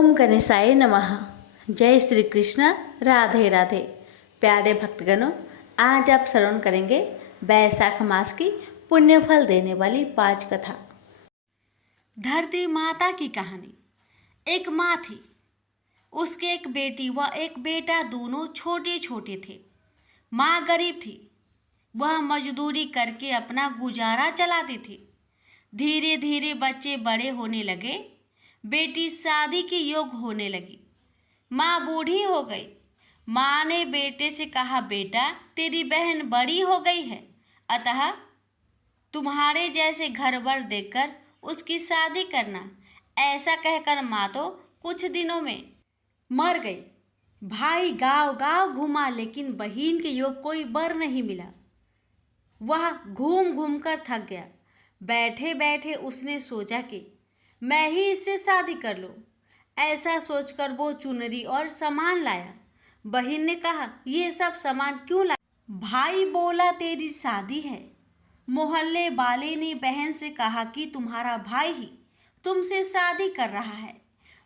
ओम गणेशाय नमः। जय श्री कृष्ण। राधे राधे। प्यारे भक्तगणों, आज आप श्रवण करेंगे वैशाख मास की पुण्य फल देने वाली 5 कथा। धरती माता की कहानी। एक माँ थी, उसके एक बेटी व एक बेटा, दोनों छोटे छोटे थे। माँ गरीब थी, वह मजदूरी करके अपना गुजारा चलाती थी। धीरे धीरे बच्चे बड़े होने लगे, बेटी शादी के योग्य होने लगी। माँ बूढ़ी हो गई। माँ ने बेटे से कहा, बेटा तेरी बहन बड़ी हो गई है, अतः तुम्हारे जैसे घरवर देखकर उसकी शादी करना। ऐसा कहकर माँ तो कुछ दिनों में मर गई। भाई गांव गांव घूमा, लेकिन बहन के योग कोई वर नहीं मिला। वह घूम घूम कर थक गया। बैठे बैठे उसने सोचा कि मैं ही इससे शादी कर लूं। ऐसा सोचकर वो चुनरी और सामान लाया। बहन ने कहा, ये सब सामान क्यों लाया? भाई बोला, तेरी शादी है। मोहल्ले वाले ने बहन से कहा कि तुम्हारा भाई ही तुमसे शादी कर रहा है।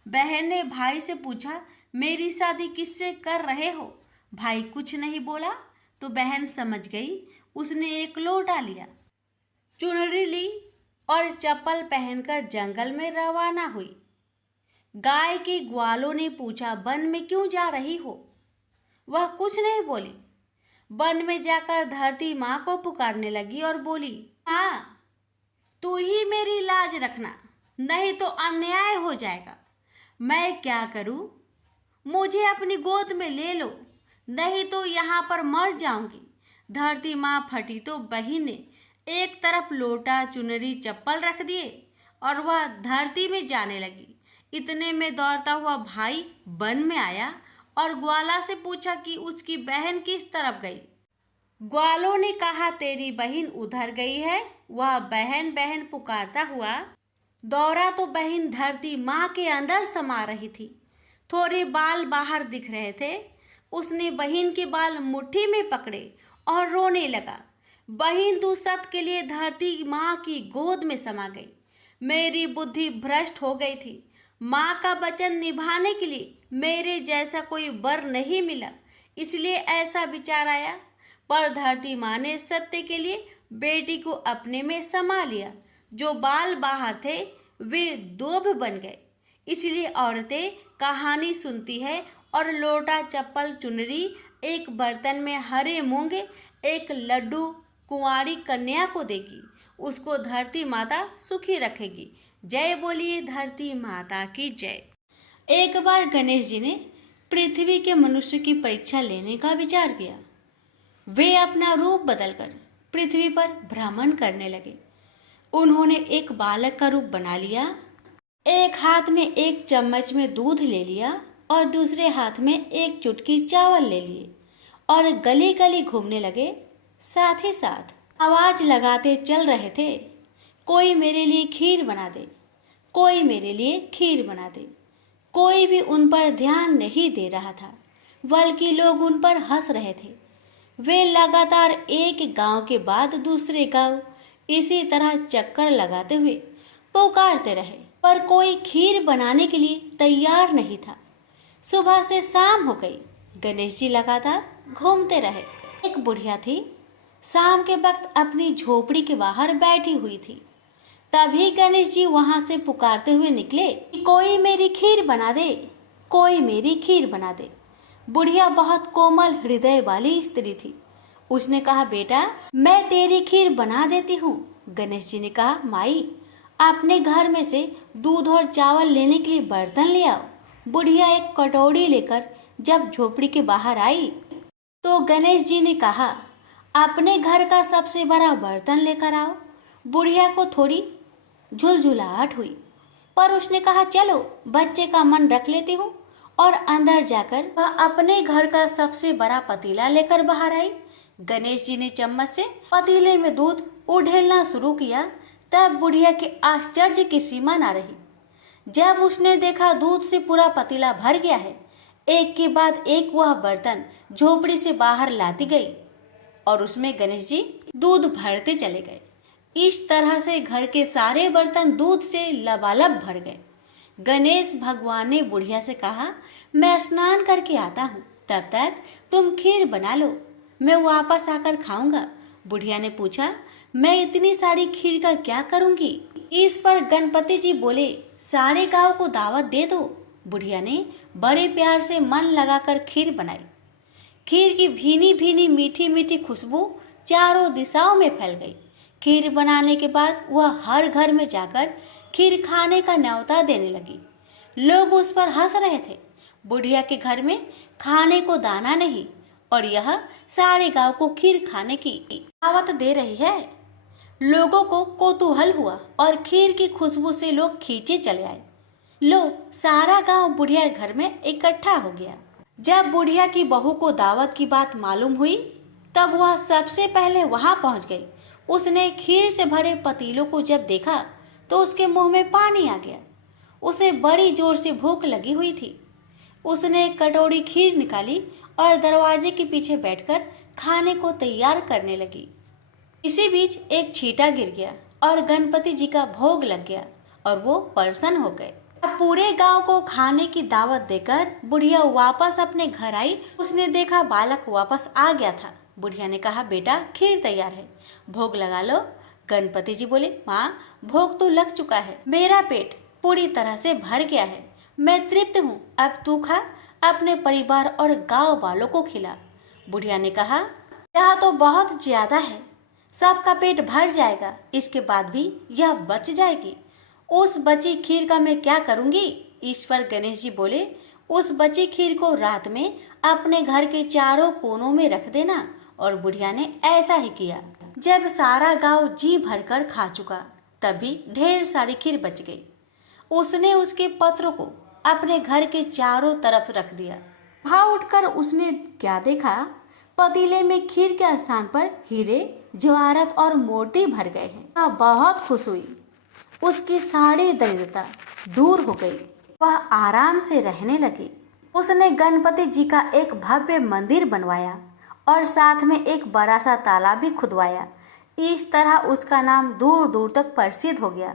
बहन ने भाई से पूछा, मेरी शादी किससे कर रहे हो? भाई कुछ नहीं बोला तो बहन समझ गई। उसने एक लोटा लिया, चुनरी ली और चप्पल पहनकर जंगल में रवाना हुई। गाय के ग्वालों ने पूछा, वन में क्यों जा रही हो? वह कुछ नहीं बोली। वन में जाकर धरती माँ को पुकारने लगी और बोली, माँ तू ही मेरी लाज रखना, नहीं तो अन्याय हो जाएगा। मैं क्या करूँ? मुझे अपनी गोद में ले लो, नहीं तो यहाँ पर मर जाऊंगी। धरती माँ फटी तो बहन ने एक तरफ लोटा, चुनरी, चप्पल रख दिए और वह धरती में जाने लगी। इतने में दौड़ता हुआ भाई वन में आया और ग्वाला से पूछा कि उसकी बहन किस तरफ गई। ग्वालों ने कहा, तेरी बहन उधर गई है। वह बहन बहन पुकारता हुआ दौड़ा तो बहन धरती माँ के अंदर समा रही थी। थोड़े बाल बाहर दिख रहे थे। उसने बहन के बाल मुट्ठी में पकड़े और रोने लगा। बहन दूसत के लिए धरती माँ की गोद में समा गई। मेरी बुद्धि भ्रष्ट हो गई थी। माँ का वचन निभाने के लिए मेरे जैसा कोई वर नहीं मिला, इसलिए ऐसा विचार आया। पर धरती माँ ने सत्य के लिए बेटी को अपने में समा लिया। जो बाल बाहर थे वे दोभ बन गए। इसलिए औरतें कहानी सुनती है और लोटा, चप्पल, चुनरी एक बर्तन में हरे मूंग, एक लड्डू कुंवारी कन्या को देगी। उसको धरती माता सुखी रखेगी। जय बोलिए धरती माता की जय। एक बार गणेश जी ने पृथ्वी के मनुष्य की परीक्षा लेने का विचार किया। वे अपना रूप बदलकर पृथ्वी पर भ्रमण करने लगे। उन्होंने एक बालक का रूप बना लिया। एक हाथ में एक चम्मच में दूध ले लिया और दूसरे हाथ में एक चुटकी चावल ले लिए और गली गली घूमने लगे। साथ ही साथ आवाज लगाते चल रहे थे, कोई मेरे लिए खीर बना दे, कोई मेरे लिए खीर बना दे। कोई भी उन पर ध्यान नहीं दे रहा था, बल्कि लोग उन पर हंस रहे थे। वे लगातार एक गांव के बाद दूसरे गांव इसी तरह चक्कर लगाते हुए पुकारते रहे, पर कोई खीर बनाने के लिए तैयार नहीं था। सुबह से शाम हो गई। गणेश जी लगातार घूमते रहे। एक बुढ़िया थी, शाम के वक्त अपनी झोपड़ी के बाहर बैठी हुई थी। तभी गणेश जी वहां से पुकारते हुए निकले कि कोई मेरी खीर बना दे, कोई मेरी खीर बना दे। बुढ़िया बहुत कोमल हृदय वाली स्त्री थी। उसने कहा, बेटा मैं तेरी खीर बना देती हूँ। गणेश जी ने कहा, माई अपने घर में से दूध और चावल लेने के लिए बर्तन ले आओ। बुढ़िया एक कटोरी लेकर जब झोपड़ी के बाहर आई तो गणेश जी ने कहा, अपने घर का सबसे बड़ा बर्तन लेकर आओ। बुढ़िया को थोड़ी झुलझुलाहट हुई, पर उसने कहा, चलो बच्चे का मन रख लेती हूँ। और अंदर जाकर वह अपने घर का सबसे बड़ा पतीला लेकर बाहर आई। गणेश जी ने चम्मच से पतीले में दूध उड़ेलना शुरू किया। तब बुढ़िया के आश्चर्य की सीमा न रही। जब उसने देखा दूध से पूरा पतीला भर गया है, एक के बाद एक वह बर्तन झोपड़ी से बाहर लाती गई और उसमें गणेश जी दूध भरते चले गए। इस तरह से घर के सारे बर्तन दूध से लबालब भर गए। गणेश भगवान ने बुढ़िया से कहा, मैं स्नान करके आता हूँ, तब तक तुम खीर बना लो, मैं वापस आकर खाऊंगा। बुढ़िया ने पूछा, मैं इतनी सारी खीर का क्या करूंगी? इस पर गणपति जी बोले, सारे गांव को दावत दे दो। बुढ़िया ने बड़े प्यार से मन लगाकर खीर बनाई। खीर की भीनी भीनी मीठी मीठी खुशबू चारों दिशाओं में फैल गई। खीर बनाने के बाद वह हर घर में जाकर खीर खाने का न्योता देने लगी। लोग उस पर हंस रहे थे। बुढ़िया के घर में खाने को दाना नहीं और यह सारे गांव को खीर खाने की दावत दे रही है। लोगों को कौतूहल हुआ और खीर की खुशबू से लोग खींचे चले आए। लो, सारा गांव बुढ़िया घर में इकट्ठा हो गया। जब बुढ़िया की बहू को दावत की बात मालूम हुई तब वह सबसे पहले वहां पहुंच गई। उसने खीर से भरे पतीलों को जब देखा तो उसके मुंह में पानी आ गया। उसे बड़ी जोर से भूख लगी हुई थी। उसने एक कटोरी खीर निकाली और दरवाजे के पीछे बैठकर खाने को तैयार करने लगी। इसी बीच एक छींटा गिर गया और गणपति जी का भोग लग गया और वो प्रसन्न हो गए। अब पूरे गांव को खाने की दावत देकर बुढ़िया वापस अपने घर आई। उसने देखा बालक वापस आ गया था। बुढ़िया ने कहा, बेटा खीर तैयार है, भोग लगा लो। गणपति जी बोले, माँ भोग तो लग चुका है, मेरा पेट पूरी तरह से भर गया है, मैं तृप्त हूँ, अब तू खा, अपने परिवार और गांव वालों को खिला। बुढ़िया ने कहा, यह तो बहुत ज्यादा है, सबका पेट भर जाएगा, इसके बाद भी यह बच जाएगी। उस बची खीर का मैं क्या करूंगी? इस पर गणेश जी बोले, उस बची खीर को रात में अपने घर के चारों कोनों में रख देना। और बुढ़िया ने ऐसा ही किया। जब सारा गांव जी भरकर खा चुका तभी ढेर सारी खीर बच गई। उसने उसके पत्रों को अपने घर के चारों तरफ रख दिया। वहां उठकर उसने क्या देखा? पतीले में खीर के स्थान पर हीरे, जवाहरात और मोती भर गए हैं। वह बहुत खुश हुई। उसकी सारी दरिद्रता दूर हो गई। वह आराम से रहने लगी। उसने गणपति जी का एक भव्य मंदिर बनवाया और साथ में एक बड़ा सा तालाब भी खुदवाया। इस तरह उसका नाम दूर दूर तक प्रसिद्ध हो गया।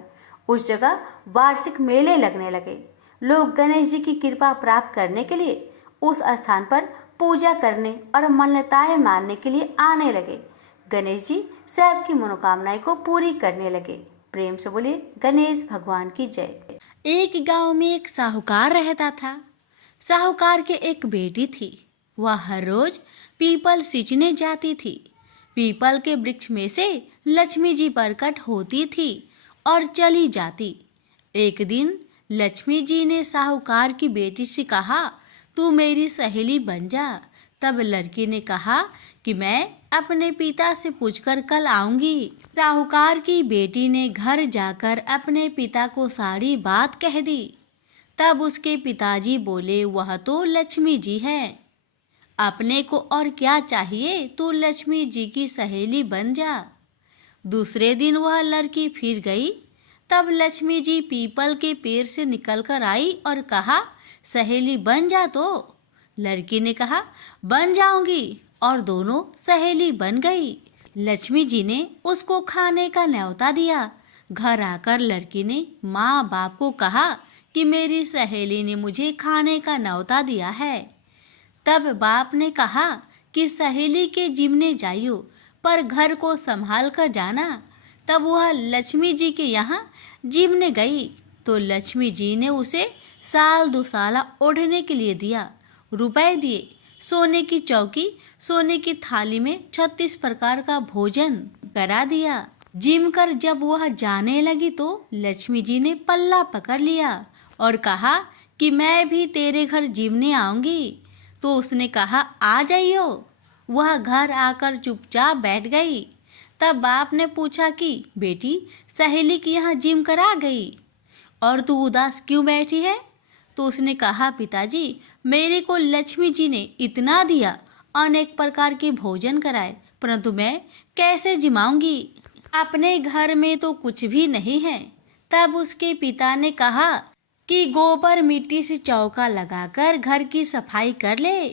उस जगह वार्षिक मेले लगने लगे। लोग गणेश जी की कृपा प्राप्त करने के लिए उस स्थान पर पूजा करने और मान्यताएं मानने के लिए आने लगे। गणेश जी सबकी मनोकामनाएं को पूरी करने लगे। प्रेम से बोलिए गणेश भगवान की जय। एक गांव में एक साहूकार रहता था। साहूकार के एक बेटी थी। वह हर रोज पीपल सींचने जाती थी। पीपल के वृक्ष में से लक्ष्मी जी प्रकट होती थी और चली जाती। एक दिन लक्ष्मी जी ने साहूकार की बेटी से कहा, तू मेरी सहेली बन जा। तब लड़की ने कहा कि मैं अपने पिता से पूछकर कल आऊंगी। साहूकार की बेटी ने घर जाकर अपने पिता को सारी बात कह दी। तब उसके पिताजी बोले, वह तो लक्ष्मी जी है, अपने को और क्या चाहिए, तू लक्ष्मी जी की सहेली बन जा। दूसरे दिन वह लड़की फिर गई। तब लक्ष्मी जी पीपल के पेड़ से निकलकर आई और कहा, सहेली बन जा। तो लड़की ने कहा, बन जाऊंगी, और दोनों सहेली बन गई। लक्ष्मी जी ने उसको खाने का न्योता दिया। घर आकर लड़की ने माँ बाप को कहा कि मेरी सहेली ने मुझे खाने का न्योता दिया है। तब बाप ने कहा कि सहेली के जिम्मे जाइयो, पर घर को संभाल कर जाना। तब वह लक्ष्मी जी के यहाँ जिम्मे गई तो लक्ष्मी जी ने उसे साल दुसाला ओढ़ने के लिए दिया, रुपए दिए, सोने की चौकी, सोने की थाली में 36 प्रकार का भोजन करा दिया। जिम कर जब वह जाने लगी तो लक्ष्मी जी ने पल्ला पकड़ लिया और कहा कि मैं भी तेरे घर जिमने आऊंगी। तो उसने कहा, आ जाइयो। वह घर आकर चुपचाप बैठ गई। तब बाप ने पूछा कि बेटी, सहेली की यहाँ जिम करा गई और तू उदास क्यों बैठी है? तो उसने कहा, पिताजी, मेरे को लक्ष्मी जी ने इतना दिया, अनेक प्रकार के भोजन कराए, परंतु मैं कैसे जिमाऊंगी? अपने घर में तो कुछ भी नहीं है। तब उसके पिता ने कहा कि गोबर मिट्टी से चौका लगाकर घर की सफाई कर ले।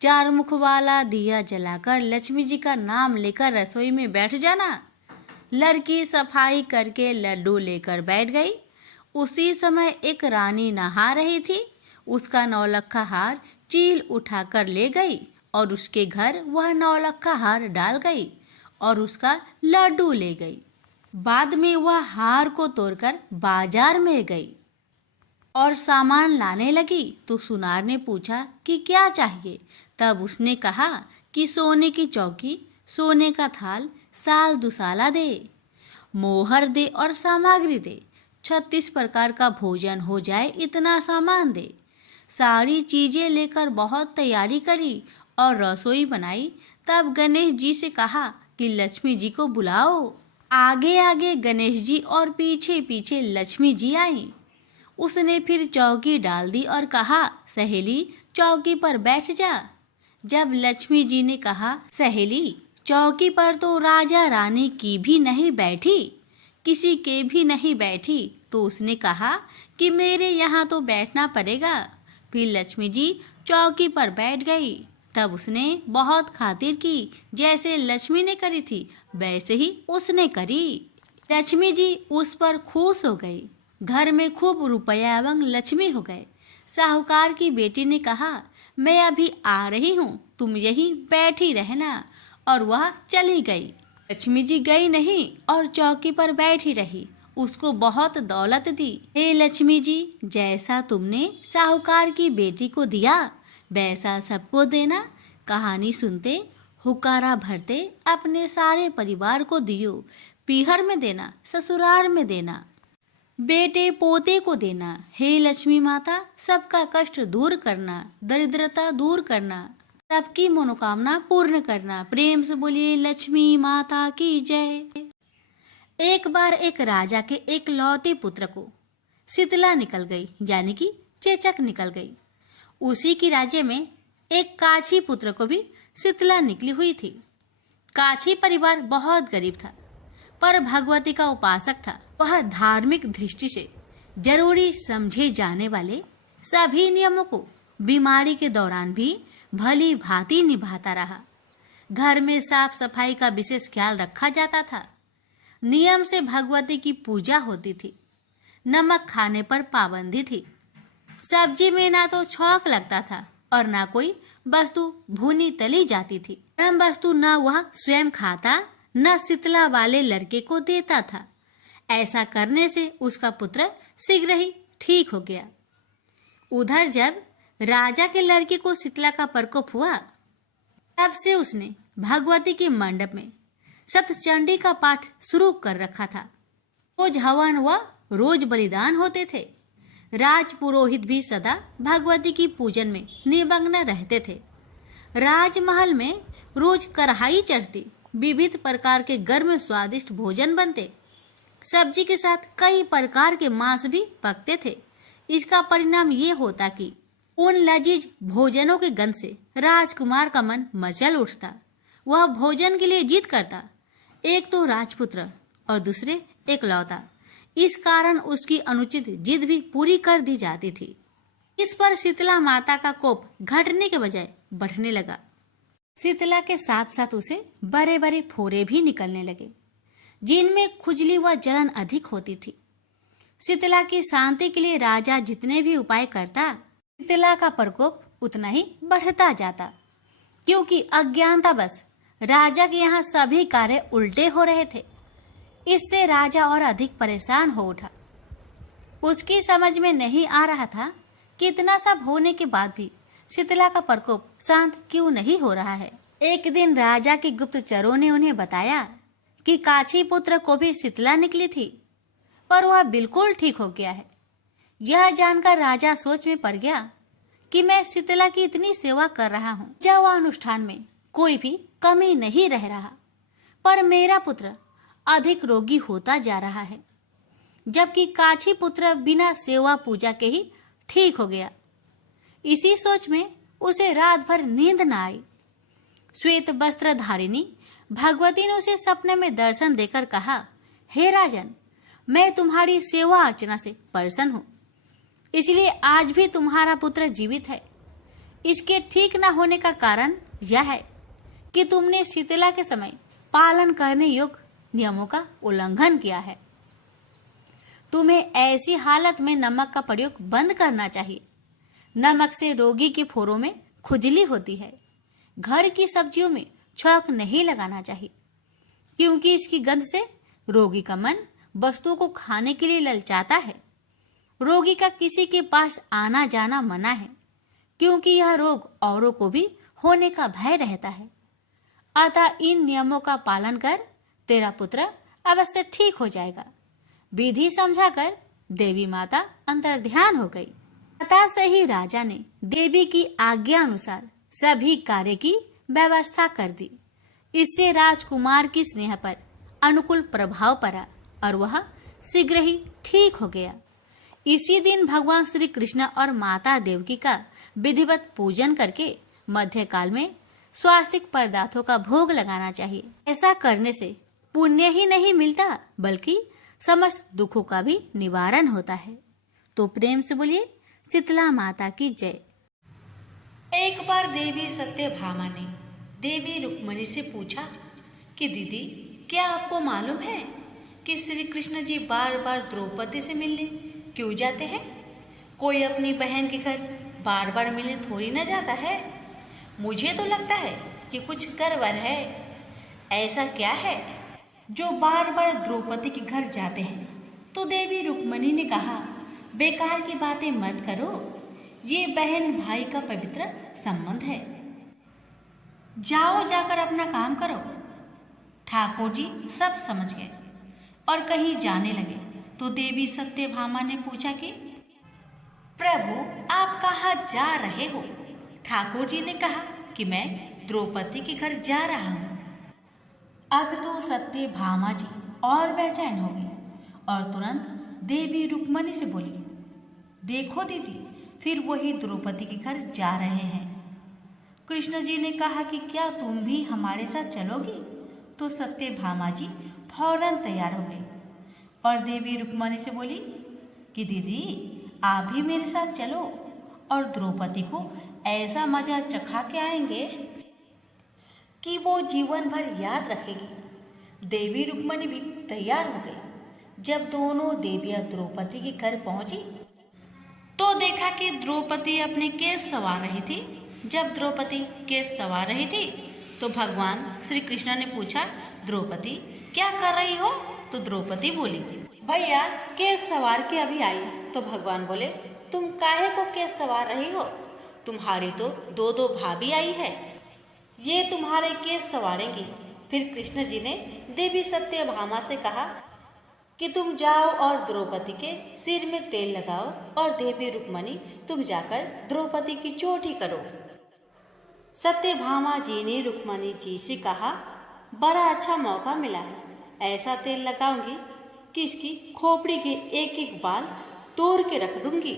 4 मुख वाला दिया जलाकर लक्ष्मी जी का नाम लेकर रसोई में बैठ जाना। लड़की सफाई करके लड्डू लेकर बैठ गई। उसी समय एक रानी नहा रही थी। उसका नौलखा हार चील उठाकर ले गई और उसके घर वह नौलखा हार डाल गई और उसका लड्डू ले गई। बाद में वह हार को तोड़कर बाजार में गई और सामान लाने लगी तो सुनार ने पूछा कि क्या चाहिए। तब उसने कहा कि सोने की चौकी, सोने का थाल, साल दुसाला दे, मोहर दे और सामग्री दे। 36 प्रकार का भोजन हो जाए इतना सामान दे। सारी चीजें लेकर बहुत तैयारी करी और रसोई बनाई। तब गणेश जी से कहा कि लक्ष्मी जी को बुलाओ। आगे आगे गणेश जी और पीछे पीछे लक्ष्मी जी आई। उसने फिर चौकी डाल दी और कहा, सहेली चौकी पर बैठ जा। जब लक्ष्मी जी ने कहा, सहेली चौकी पर तो राजा रानी की भी नहीं बैठी, किसी के भी नहीं बैठी, तो उसने कहा कि मेरे यहाँ तो बैठना पड़ेगा। फिर लक्ष्मी जी चौकी पर बैठ गई। तब उसने बहुत खातिर की, जैसे लक्ष्मी ने करी थी वैसे ही उसने करी। लक्ष्मी जी उस पर खुश हो गई। घर में खूब रुपया एवं लक्ष्मी हो गए। साहूकार की बेटी ने कहा, मैं अभी आ रही हूँ, तुम यहीं बैठी रहना। और वह चली गई। लक्ष्मी जी गई नहीं और चौकी पर बैठी रही। उसको बहुत दौलत दी। हे लक्ष्मी जी, जैसा तुमने साहूकार की बेटी को दिया वैसा सबको देना। कहानी सुनते हुकारा भरते अपने सारे परिवार को दियो। पीहर में देना, ससुराल में देना, बेटे पोते को देना। हे लक्ष्मी माता, सबका कष्ट दूर करना, दरिद्रता दूर करना, सबकी मनोकामना पूर्ण करना। प्रेम से बोलिए लक्ष्मी माता की जय। एक बार एक राजा के एक लौते पुत्र को शीतला निकल गई, यानी कि चेचक निकल गई। उसी की राज्य में एक काछी पुत्र को भी शीतला निकली हुई थी। काछी परिवार बहुत गरीब था, पर भगवती का उपासक था। वह धार्मिक दृष्टि से जरूरी समझे जाने वाले सभी नियमों को बीमारी के दौरान भी भली भांति निभाता रहा। घर में साफ सफाई का विशेष ख्याल रखा जाता था। नियम से भगवती की पूजा होती थी। नमक खाने पर पाबंदी थी। सब्जी में ना तो छौंक लगता था और ना कोई वस्तु भुनी तली जाती थी। गरम वस्तु न वह स्वयं खाता न शीतला वाले लड़के को देता था। ऐसा करने से उसका पुत्र शीघ्र ही ठीक हो गया। उधर जब राजा के लड़के को शीतला का प्रकोप हुआ, तब से उसने भगवती के मंडप में सतचंडी का पाठ शुरू कर रखा था। रोज हवन व रोज बलिदान होते थे। राज पुरोहित भी सदा भगवती की पूजन में निमग्न रहते थे। राजमहल में रोज कढ़ाई चढ़ती, विविध प्रकार के गर्म स्वादिष्ट भोजन बनते। सब्जी के साथ कई प्रकार के मांस भी पकते थे। इसका परिणाम ये होता कि उन लजीज भोजनों के गंध से राजकुमार का मन मचल उठता। वह भोजन के लिए जिद करता। एक तो राजपुत्र और दूसरे एकलौता। इस कारण उसकी अनुचित जिद भी पूरी कर दी जाती थी। इस पर शीतला माता का कोप घटने के बजाय बढ़ने लगा। शीतला के साथ साथ उसे बड़े बड़े फोड़े भी निकलने लगे, जिनमें खुजली व जलन अधिक होती थी। शीतला की शांति के लिए राजा जितने भी उपाय करता, शीतला का प्रकोप उतना ही बढ़ता जाता, क्योंकि अज्ञानतावश राजा के यहाँ सभी कार्य उल्टे हो रहे थे। इससे राजा और अधिक परेशान हो उठा। उसकी समझ में नहीं आ रहा था कि इतना सब होने के बाद भी शीतला का प्रकोप शांत क्यों नहीं हो रहा है। एक दिन राजा के गुप्तचरों ने उन्हें बताया कि काछी पुत्र को भी शीतला निकली थी, पर वह बिल्कुल ठीक हो गया है। यह जानकर राजा सोच में पड़ गया कि मैं शीतला की इतनी सेवा कर रहा हूँ, जब वह अनुष्ठान में कोई भी कमी नहीं रह रहा, पर मेरा पुत्र अधिक रोगी होता जा रहा है, जबकि काछी पुत्र बिना सेवा पूजा के ही ठीक हो गया। इसी सोच में उसे रात भर नींद न आई। श्वेत वस्त्र धारिणी भगवती ने उसे सपने में दर्शन देकर कहा, हे राजन, मैं तुम्हारी सेवा अर्चना से प्रसन्न हूँ, इसलिए आज भी तुम्हारा पुत्र जीवित है। इसके ठीक न होने का कारण यह है कि तुमने शीतला के समय पालन करने योग्य नियमों का उल्लंघन किया है। तुम्हें ऐसी हालत में नमक का प्रयोग बंद करना चाहिए। नमक से रोगी के फोड़ों में खुजली होती है। घर की सब्जियों में छौंक नहीं लगाना चाहिए, क्योंकि इसकी गंध से रोगी का मन वस्तुओं को खाने के लिए ललचाता है। रोगी का किसी के पास आना जाना मना है, क्योंकि यह रोग औरों को भी होने का भय रहता है। अतः इन नियमों का पालन कर, तेरा पुत्र अवश्य ठीक हो जाएगा। विधि समझाकर देवी माता अंतर्ध्यान हो गई। अतः से ही राजा ने देवी की आज्ञा अनुसार सभी कार्य की व्यवस्था कर दी। इससे राजकुमार की स्नेह पर अनुकूल प्रभाव पड़ा और वह शीघ्र ही ठीक हो गया। इसी दिन भगवान श्री कृष्ण और माता देवकी का विधिवत पूजन करके मध्यकाल में स्वास्तिक पदार्थों का भोग लगाना चाहिए। ऐसा करने से पुण्य ही नहीं मिलता, बल्कि समस्त दुखों का भी निवारण होता है। तो प्रेम से बोलिए शीतला माता की जय। एक बार देवी सत्यभामा ने देवी रुक्मिणी से पूछा कि दीदी, क्या आपको मालूम है कि श्री कृष्ण जी बार बार द्रौपदी से मिलने क्यों जाते हैं? कोई अपनी बहन के घर बार बार मिलने थोड़ी ना जाता है। मुझे तो लगता है कि कुछ गड़बड़ है। ऐसा क्या है जो बार बार द्रौपदी के घर जाते हैं? तो देवी रुक्मिणी ने कहा, बेकार की बातें मत करो, ये बहन भाई का पवित्र संबंध है। जाओ, जाकर अपना काम करो। ठाकुर जी सब समझ गए और कहीं जाने लगे। तो देवी सत्यभामा ने पूछा कि प्रभु, आप कहाँ जा रहे हो? ठाकुर जी ने कहा कि मैं द्रौपदी के घर जा रहा हूँ। अब तो सत्यभामा जी और बेचैन हो गई और तुरंत देवी रुक्मिणी से बोली, देखो दीदी, फिर वही द्रौपदी के घर जा रहे हैं। कृष्ण जी ने कहा कि क्या तुम भी हमारे साथ चलोगी? तो सत्यभामा जी फौरन तैयार हो गई और देवी रुक्मिणी से बोली कि दीदी, आप भी मेरे साथ चलो और द्रौपदी को ऐसा मजा चखा के आएंगे कि वो जीवन भर याद रखेगी। देवी रुक्मिणी भी तैयार हो गई। जब दोनों देवियां द्रौपदी के घर पहुंची तो देखा कि द्रौपदी अपने केस संवार रही थी। जब द्रौपदी केस संवार रही थी तो भगवान श्री कृष्ण ने पूछा, द्रौपदी क्या कर रही हो? तो द्रौपदी बोली, भैया केस संवार के अभी आई। तो भगवान बोले, तुम काहे को केस संवार रही हो? तुम्हारी तो दो दो भाभी आई है, ये तुम्हारे केस संवारेंगी। फिर कृष्ण जी ने देवी सत्यभामा से कहा कि तुम जाओ और द्रौपदी के सिर में तेल लगाओ और देवी रुक्मिणी तुम जाकर द्रौपदी की चोटी करो। सत्यभामा जी ने रुक्मिणी जी से कहा, बड़ा अच्छा मौका मिला है, ऐसा तेल लगाऊंगी कि इसकी खोपड़ी के एक एक बाल तोड़ के रख दूंगी।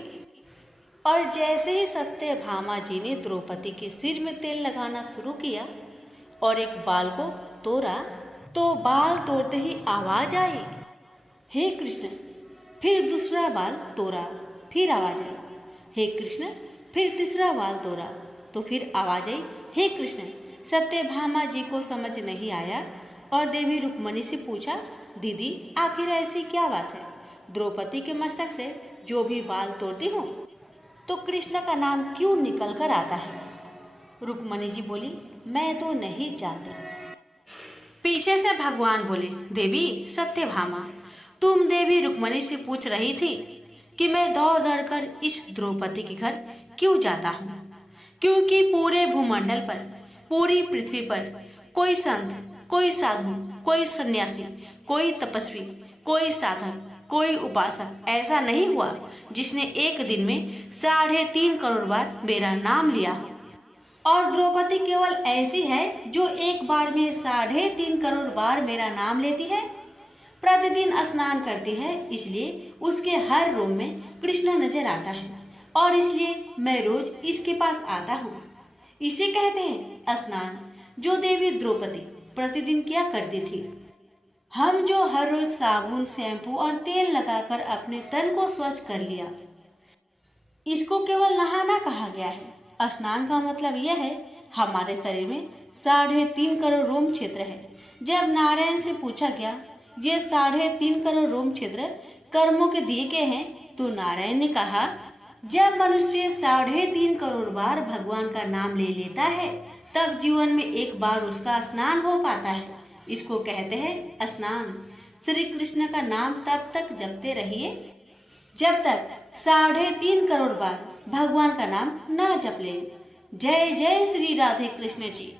और जैसे ही सत्यभामा जी ने द्रौपदी के सिर में तेल लगाना शुरू किया और एक बाल को तोड़ा तो बाल तोड़ते ही आवाज आई, हे कृष्ण। फिर दूसरा बाल तोड़ा, फिर आवाज आई, हे कृष्ण। फिर तीसरा बाल तोड़ा तो फिर आवाज आई, हे कृष्ण। सत्यभामा जी को समझ नहीं आया और देवी रुक्मिणी से पूछा, दीदी आखिर ऐसी क्या बात है? द्रौपदी के मस्तक से जो भी बाल तोड़ती हूँ तो कृष्ण का नाम क्यों निकल कर आता है? रुक्मिणी जी बोली, मैं तो नहीं जानती। पीछे से भगवान बोले, देवी सत्यभामा, तुम देवी रुक्मिणी से पूछ रही थी कि मैं दौड़ दौड़ कर इस द्रौपदी के घर क्यों जाता हूँ? क्योंकि पूरे भूमंडल पर, पूरी पृथ्वी पर कोई संत, कोई साधु, कोई सन्यासी, कोई तपस्वी, कोई साधक, कोई उपासक ऐसा नहीं हुआ जिसने एक दिन में 3.5 करोड़ बार मेरा नाम लिया हो। और द्रौपदी केवल ऐसी है जो एक बार में 3.5 करोड़ बार मेरा नाम लेती है। प्रतिदिन स्नान करती है, इसलिए उसके हर रूम में कृष्ण नजर आता है और इसलिए मैं रोज इसके पास आता हूँ। इसे कहते हैं स्नान, जो देवी द्रौपदी प्रतिदिन किया करती थी। हम जो हर रोज साबुन, शैम्पू और तेल लगाकर अपने तन को स्वच्छ कर लिया, इसको केवल नहाना कहा गया है। स्नान का मतलब यह है, हमारे शरीर में 3.5 करोड़ रोम छिद्र है। जब नारायण से पूछा गया, ये 3.5 करोड़ रोम छिद्र कर्मों के दिए के हैं। तो नारायण ने कहा, जब मनुष्य 3.5 करोड़ बार भगवान का नाम ले लेता है तब जीवन में एक बार उसका स्नान हो पाता है। इसको कहते हैं स्नान। श्री कृष्ण का नाम तब तक जपते रहिए जब तक 3.5 करोड़ बार भगवान का नाम ना जप ले। जय जय श्री राधे कृष्ण जी।